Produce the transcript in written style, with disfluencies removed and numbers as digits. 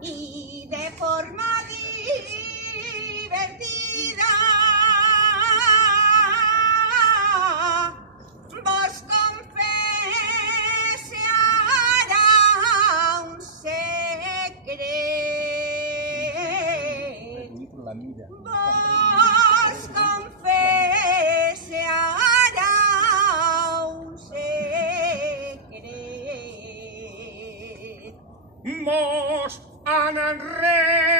Y de forma divertida vos confesará un secreto. Vos confesará un secreto. Mos anan re